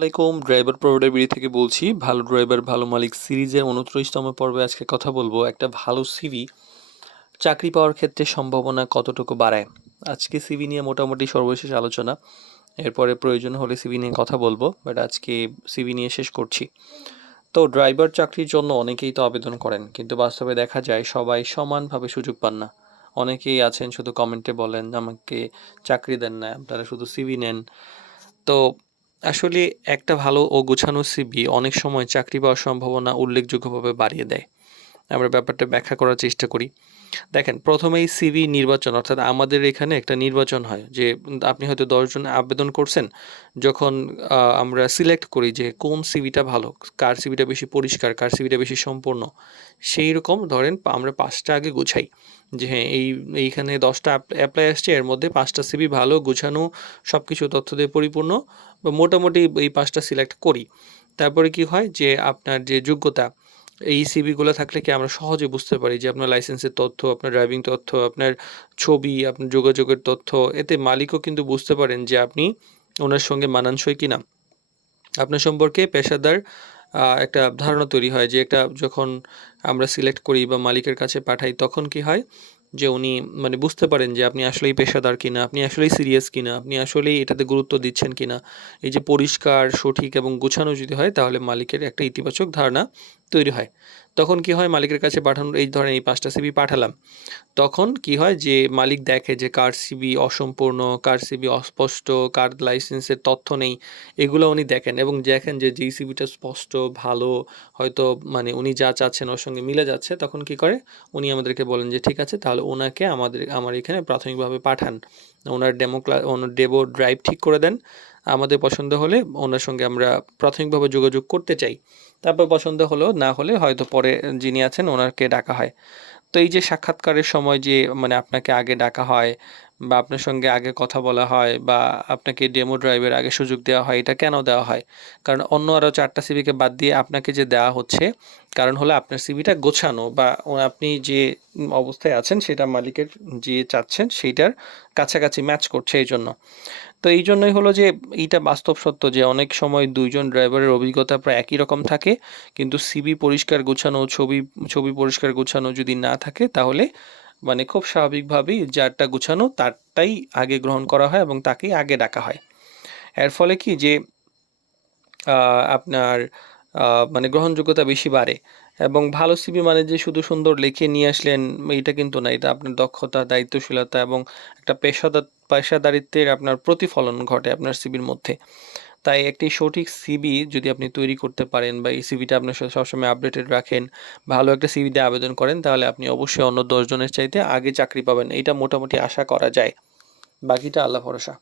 আসসালামাইকুম, driver provider BD থেকে বলছি। ভালো ড্রাইভার ভালো মালিক সিরিজের 29তম পর্বে আজকে কথা বলবো একটা ভালো সিভি চাকরি পাওয়ার ক্ষেত্রে সম্ভাবনা কতটুকু বাড়ায়। আজকে সিভি নিয়ে মোটামুটি সর্বশেষ আলোচনা, এরপরে প্রয়োজন হলে সিভি নিয়ে কথা বলবো, বাট আজকে সিভি নিয়ে শেষ করছি। তো ড্রাইভার চাকরির জন্য অনেকেই তো আবেদন করেন, কিন্তু বাস্তবে দেখা যায় সবাই সমানভাবে সুযোগ পান না। অনেকেই আছেন শুধু কমেন্টে বলেন আমাকে চাকরি দেন না, আপনারা শুধু সিভি নেন। তো আসলে একটা ভালো ও গোছানো সিভি অনেক সময় চাকরি পাওয়ার সম্ভাবনা উল্লেখযোগ্যভাবে বাড়িয়ে দেয়। আমরা ব্যাপারটা ব্যাখ্যা করার চেষ্টা করি। দেখেন, প্রথমেই সিভি নির্বাচন, অর্থাৎ আমাদের এখানে একটা নির্বাচন হয় যে আপনি হয়তো 10 জন আবেদন করছেন। যখন আমরা সিলেক্ট করি যে কোন সিভিটা ভালো, কার সিভিটা বেশি পরিষ্কার, কার সিভিটা বেশি সম্পূর্ণ, সেই রকম ধরেন আমরা 5টা আগে গুছাই যে হ্যাঁ এইখানে 10টা অ্যাপ্লাই আসছে, এর মধ্যে 5টা সিভি ভালো গুছানো, সব কিছু তথ্য দিয়ে পরিপূর্ণ, বা মোটামুটি এই 5টা সিলেক্ট করি। তারপরে কি হয় যে আপনার যে যোগ্যতা, এই সিভিগুলো থাকলে কি আমরা সহজে বুঝতে পারি যে আপনার লাইসেন্সের তথ্য, আপনার ড্রাইভিং তথ্য, আপনার ছবি, আপনার যোগাযোগের তথ্য, এতে মালিকও কিন্তু বুঝতে পারেন যে আপনি ওনার সঙ্গে মানানসই কিনা। আপনার সম্পর্কে পেশাদার একটা ধারণা তৈরি হয় যে একটা যখন আমরা সিলেক্ট করি বা মালিকের কাছে পাঠাই, তখন কি হয় যে উনি মানে বুঝতে পারেন যে আপনি আসলেই পেশাদার কিনা, আপনি আসলেই সিরিয়াস কিনা, আপনি আসলেই এটাতে গুরুত্ব দিচ্ছেন কিনা। এই যে পরিষ্কার, সঠিক এবং গোছানো যদি হয়, তাহলে মালিকের একটা ইতিবাচক ধারণা তৈরি হয়। তখন কি হয়, মালিকের কাছে পাঠানোর এই ধরেন এই 5টা সিভি পাঠালাম, তখন কি হয় যে মালিক দেখে যে কার সিভি অসম্পূর্ণ, কার সিভি অস্পষ্ট, কার লাইসেন্সের তথ্য নেই, এগুলো উনি দেখেন এবং দেখেন যে যেই সিভিটা স্পষ্ট ভালো, হয়তো মানে উনি যা চাচ্ছেন ওর সঙ্গে মিলে যাচ্ছে, তখন কি করে উনি আমাদেরকে বলেন যে ঠিক আছে, তাহলে ওনাকে আমার এখানে প্রাথমিকভাবে পাঠান, ওনার ওনার ডেমো ড্রাইভ ঠিক করে দেন, আমাদের পছন্দ হলে ওনার সঙ্গে আমরা প্রাথমিকভাবে যোগাযোগ করতে চাই। তারপর পছন্দ হলো, না হলে হয়তো পরে যিনি আছেন ওনাকে ডাকা হয়। তো এই যে সাক্ষাৎকারের সময় যে মানে আপনাকে আগে ডাকা হয় বা আপনার সঙ্গে আগে কথা বলা হয় বা আপনাকে ডেমো ড্রাইভের আগে সুযোগ দেওয়া হয়, এটা কেন দেওয়া হয়? কারণ অন্য আরও 4টা সিভিকে বাদ দিয়ে আপনাকে যে দেওয়া হচ্ছে, কারণ হলো আপনার সিভিটা গোছানো বা আপনি যে অবস্থায় আছেন সেটা মালিকের যে চাচ্ছেন সেইটার কাছাকাছি ম্যাচ করছে এই জন্য। তো এই জন্যই হলো যে এইটা বাস্তব সত্য যে অনেক সময় 2জন ড্রাইভারের অভিজ্ঞতা প্রায় একই রকম থাকে, কিন্তু সিভি পরিষ্কার গোছানো, ছবি পরিষ্কার গোছানো যদি না থাকে, তাহলে মানে খুব স্বাভাবিকভাবেই যারটা গোছানো তারটাই আগে গ্রহণ করা হয় এবং তাকেই আগে ডাকা হয়। এর ফলে কি যে আপনার মানে গ্রহণযোগ্যতা বেশি বাড়ে। এবং ভালো সিভি মানে যে শুধু সুন্দর লিখে নিয়ে আসলেন, এইটা কিন্তু না। এটা আপনার দক্ষতা, দায়িত্বশীলতা এবং একটা পেশাদারিত্বের আপনার প্রতিফলন ঘটে আপনার সিভির মধ্যে। তাই একটি সঠিক সিভি যদি আপনি তৈরি করতে পারেন বা এই সিভিটা আপনার সাথে সবসময় আপডেটেড রাখেন, ভালো একটা সিভি দিয়ে আবেদন করেন, তাহলে আপনি অবশ্যই অন্য 10 জনের চাইতে আগে চাকরি পাবেন। এটা মোটামুটি আশা করা যায়। বাকিটা আল্লাহ ভরসা।